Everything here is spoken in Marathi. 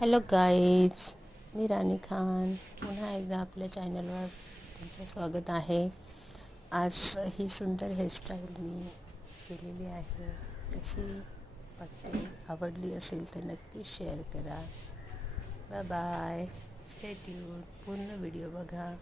हॅलो गाईज, मी राणी खान पुन्हा एकदा आपल्या चॅनलवर तुमचं स्वागत आहे। आज ही सुंदर हेअरस्टाईल मी केलेली आहे। कशी वाटते, आवडली असेल तर नक्की शेअर करा। बाय बाय, स्टे ट्यून, पूर्ण व्हिडिओ बघा।